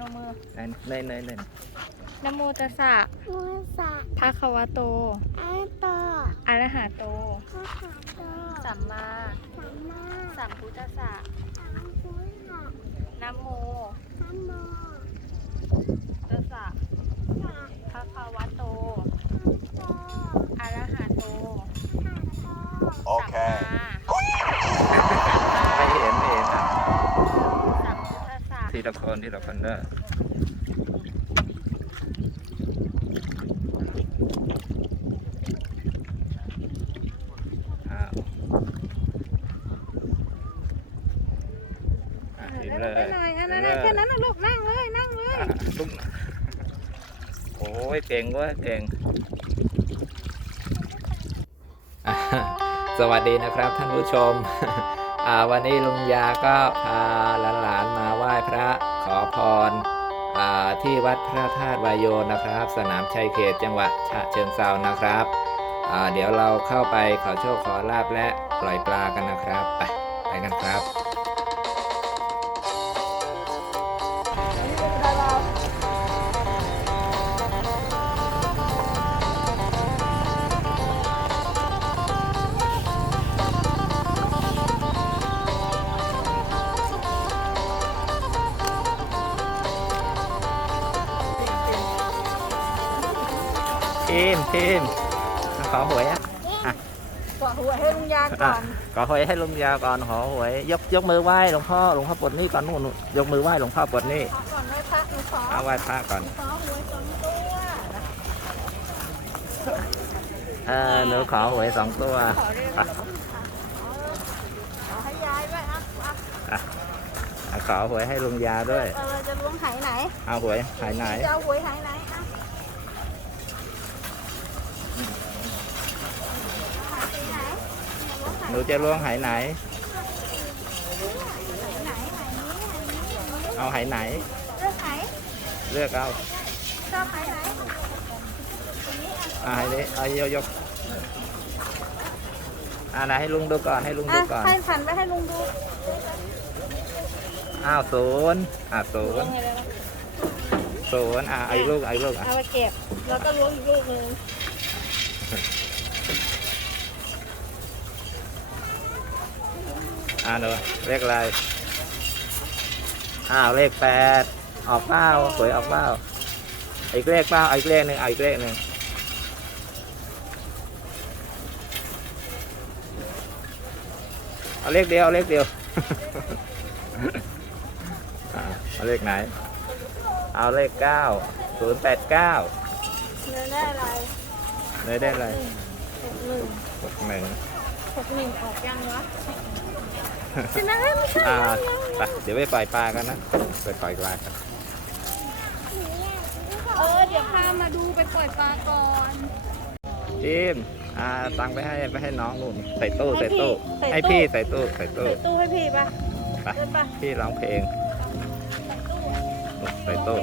นมมือไหนไหนไหนไหนนะโมตัสสะมูสะภะคะวะโตอาโตอะระหะโต พระขาโตสัมมาสัมมาสัมพุทธัสสะสัมพุทธะนะโมธัมโมตัสสะสะภะคะวะโตโตอะระหะโตขาโต Okay. ไม่เห็นไม่เห็นอะ สัมพุทธัสสะ ที ละคนทีละคนเด้ออ้าวอะถึงเลยไปหน่อยอันนั้นแค่เลยนั้นนะลูกนั่งเลยนั่งเลยอะลุกโอ้ยเก่งเว้ยเก่ง สวัสดีนะครับท่านผู้ชม วันนี้ลุงยาก็พาหลานๆมา ว้พระขอพรอที่วัดพระธาตุวายโยนะครับ สนามชัยเขตจังหวัดฉะเชิงเซานะครับเดี๋ยวเราเข้าไปขอโชคขอลาบและปล่อยปลากันนะครับ ไปไปกันครับ ทีมทีมขอหวยอะกอหัวให้ลุงยาก่อนขอหวยให้ลุงยาก่อนขอหวยยกยกมือไหว้หลวงพ่อหลวงพ่อปลดหนี่ก่อนนู่นนู่นยกมือไหว้หลวงพ่อปลดหนี่ขอก่อนไหว้พระหนูขอเอาไหว้พระก่อนขอหวยสองตัวเออหนูขอหวยสองตัวขอเรียกอะขอให้ยายด้วยอะอะอะขอหวยให้ลุงยาด้วยเออจะล้วงไหไหนเอาหวยหายไหนจะเอาหวยไหไหนอะหายไปไหนล้วงไห ห นูจะล้วงหายไหนไหนไหนี้ไหนี้เอาหายไหน เลือกไหนเลือกเอาชอบไหไหนอ่าให้เลยเอายกยกอ่าไหนให้ลุงดูก่อนให้ลุงอะดูก่อน ให้ผันไปให้ลุงดูอ้าวศูนย์อ่าศูนย์ไงเลยวะศูนย์อ่าเอาอีกลูกเอาอีกลูกอะเอาไปเก็บ แล้วก็ล้วงอีกลูกหนึง อ่าหนูเลขอะไรอ้าวเลขแปดออกเป้าหวยออกเป้าอีกเลขเป้าเอาอีกเลขหนึ่งเอาอีกเลขหนึ่งเอาเลขเดียวเอาเลขเดียวอ่าเอาเลขไหน เอาเลขเก้าศูนย์แปดเก้าเนื้อได้อะไรเลยได้อะไรหกหนึ่ง หกหนึ่งหกหนึ่งออกยังวะชนะไม่ใช่อ่ายังไปเดี๋ยวไปปล่อยปลากันนะไปปล่อยปลากันเออเดี๋ยวพามาดูไปปล่อยปลาก่อนจิมอ่าตังไปให้ไปให้น้องนู่นใส่ตู้ให้ใส่ตู้พี่ให้ใส่ตู้พี่ใส่ตู้ใส่ตู้ใส่ตู้ให้พี่ปะไปเดินปะพี่ร้องเพลงใส่ตู้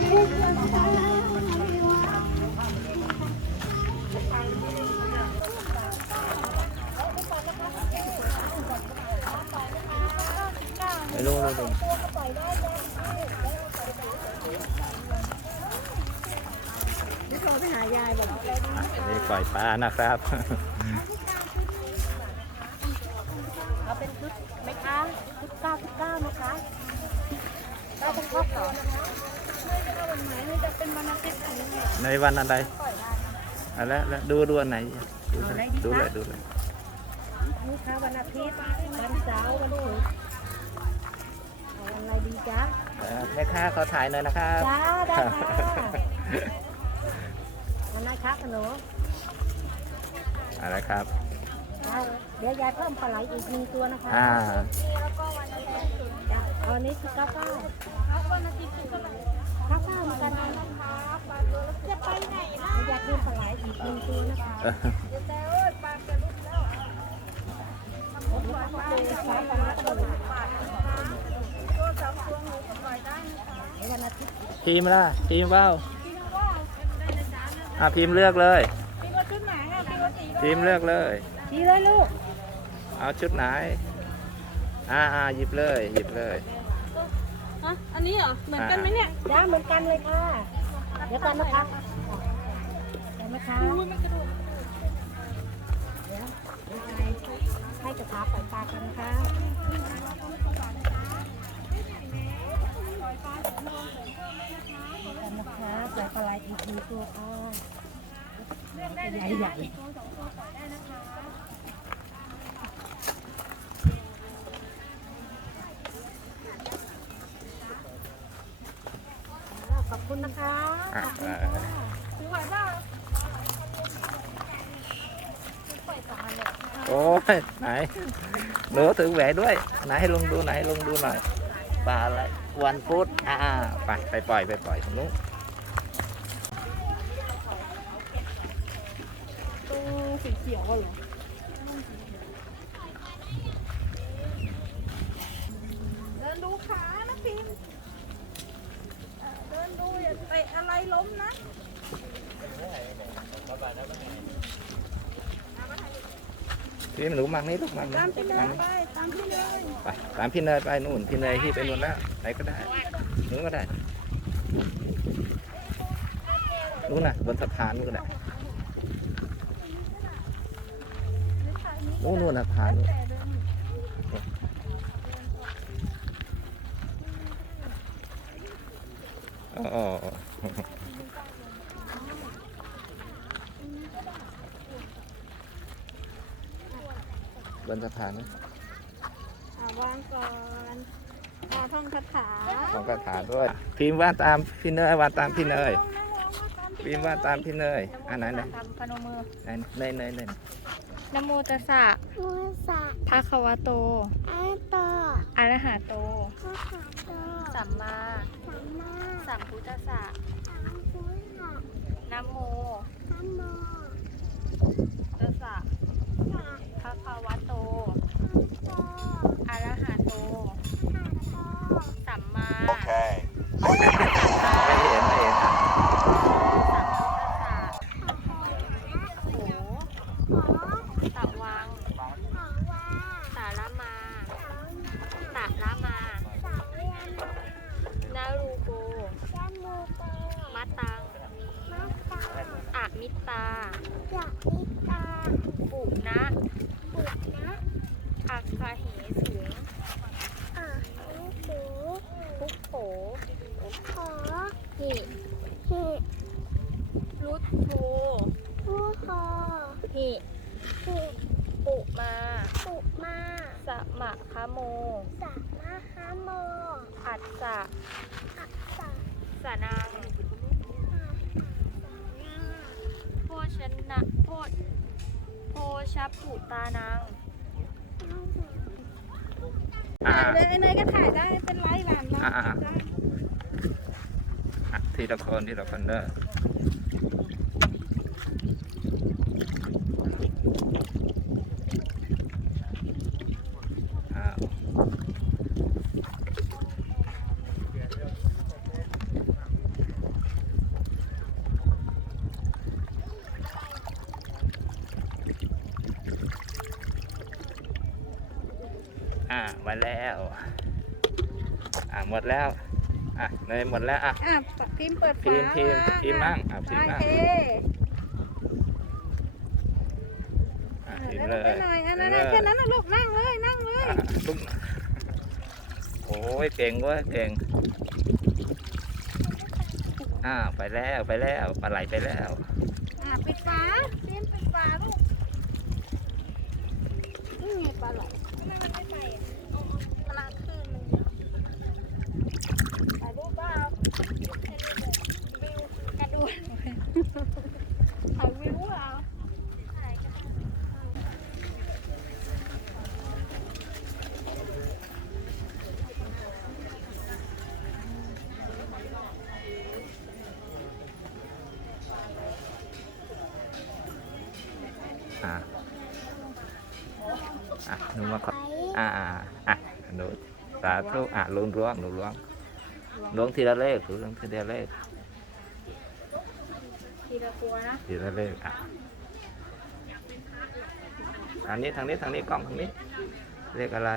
ก็คิดว่าเธอไม่ว่าไม่รู้ไม่รู้เราไปหายายบอกนี่ปล่อยปลานะครับ เป็นวันอาทิตย์หรือไงในวันอะไรอะแล้วแล้วดูดูอันไหนดูเลยดูเลยดูเลยลูกค้าวันอาทิตย์วันเสาร์วันศุกร์เอาวันอะไรดีจ๊ะเออแม่ค้าเขาถ่ายหน่อยนะครับจ้าได้ค่ะวันไหนครับหนูอะไรครับได้เดี๋ยวยายเพิ่มปลาไหลอีกหนึ่งตัวนะคะอ่าจ้ะเอาอันนี้คือเก้าเก้าวันอาทิตย์คือเท่าไหร่ ข้าวเปล่นเหมือนกันนะครับจะไปไหนนะอยากดูปลาไหลอีกหนึ่งตัวนะคะเดี๋ยวแต่เอ้ปลากจะลุกแล้วผมปล่อยปลาสมปลาตัวหาทนตัวสามพวหนูก็ปล่อยได้นะคะวันอาทิตย์ทีมล่ะทีมเปล่าอะพิมพ์เลือกเลย พิมพ์ชุดไหนพิมพ์มเลือกเลยดีเลยลูก เอาชุดไหน อ่าอ่าหยิบเลย หยิบเลย อะอันนี้เหรอ เหมือนกันไหมเนี่ยจ้าเหมือนกันเลยค่ะ เดี๋ยวกันนะคะเห็นไหมคะเดี๋ยวให้กระทาปล่อยปลากันนะคะกันนะคะใส่ปลาไหลอีกทีตัวค่ะใหญ่ใหญ่ขอบคุณ นะคะอะอ่าถือไหวเปล่าโอ้ยไหนหนูถือแหวนด้วย ไหนให้ลงดูไหนให้ลงดูหน่อยปลาอะไรวันพุธอ่าไปไปปล่อยไปปล่อยตรงนู้นตรงสีเขียวเหรอ เดินดูขานะพิมพ์เออเดินดูอย่าเตะอะไรล้มนะ พี่หนูมังนี่ลูกมังนี่ตามพี่เนมัยงนี่ไปตามพี่เลยไปตามพี่เนยไปนู่นพี่เนยที่ไปนู่นแล้วไหนก็ได้นู้นก็ได้นู้นน่ะบนสะพานนู้นก็ได้นู้นนู่นสะพานนู่นอ๋อ บนสะพานนะอ่าวางก่อนเอาท่องคาถาของกระถาด้วยพิมพ์ว่าตามพี่เนยวาดตามพี่เนยพิมพ์ว่าตามพี่เนยอันไหนไหนทำพนมมือไหนเนยเนยเนยนะโมตัสสะมุสะภะคะวะโตอาโตอะระหะโตพระขาโตสัมมาสัมมาสัมพุทธัสสะสัมพุทธะนะโมธัมโมตัสสะสะภะคะวะโตโตอะระหะ โตหะโตสัมมาไม่เห็นไม่เห็นสัมพุทธัสสะโหขอตะวังขอวาสารมาสาวนาตะละมาสาวเรียนนารูโกยามูโตมัตตังมัตตาอะมิตตา จะอิตา ปุนะ บุตนะ อักขเหสูง อะนิสู ทุกโข ขอ หิหิรุตโทผู้คอหิหิปุมาปุมาสะมะคะโมสัมมาหาโมอัสสะอัสสะสะนังโพชนะโพชโพชัพปุตานังอ่าเลยเนยก็ถ่ายได้ เป็นไรหลานเราอ่าอ่าได้ ทีละคนทีละคนเด้ออ้าวอ่ามาแล้ว อ่าหมดแล้ว อะเนยหมดแล้วอะอะพิมพ์เปิดพิฝามพ์พิมพ์พิมพ์มั่งอะพิมพ์โอมั่งเคอะอะพิมแล้พ์วเลไปยหน่อยอันพินั้มนพ์เลยแค่นั้นนะลูกนั่งเลยนั่งเลยอะลุกโอ้ยเก่งเว้ยเก่งอ่าไปแล้วไปแล้วปลาไหลไปแล้วอะปิดฝาพิมพ์ปิดฝาลูกนี่ไงปลาไหลทำไมมันไม่ใส่อะเอาเอาปลาขึ้นมันเยอะถ่ายรูปเปล่าวิวกระโดดถ่ายวิวเปล่าถ่ายก็ได้ อ่า อะหนูมาขออ่าอ่าอะหนูสาธุอะลุงล้วงหนูล้วงล้วงทีละเลขล้วงทีละเลขทีละตัวนะทีละเลขอะอันนี้ทางนี้ทางนี้กล้องทางนี้ เลขอะไร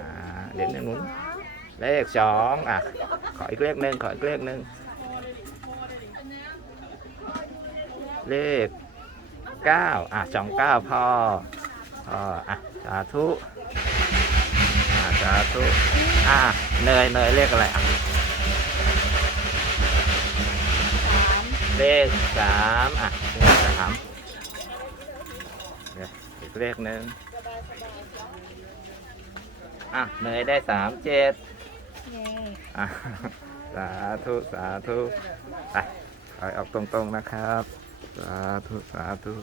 อ่าเดี๋ยวหนุนเลขสองอะขออีกเลขหนึ่งขออีกเลขหนึ่งเลขเก้าอะสองเก้าพอ พออะสาธุอะสาธุอะเนยเนยเลขอะไรอะเลขสามอะเลขสามเดี๋ยวอีกเลขหนึ่งอะเนยได้สามเจ็ดเย้อะสาธุสาธุไปถอยออกตรงๆนะครับ สาธุสาธุ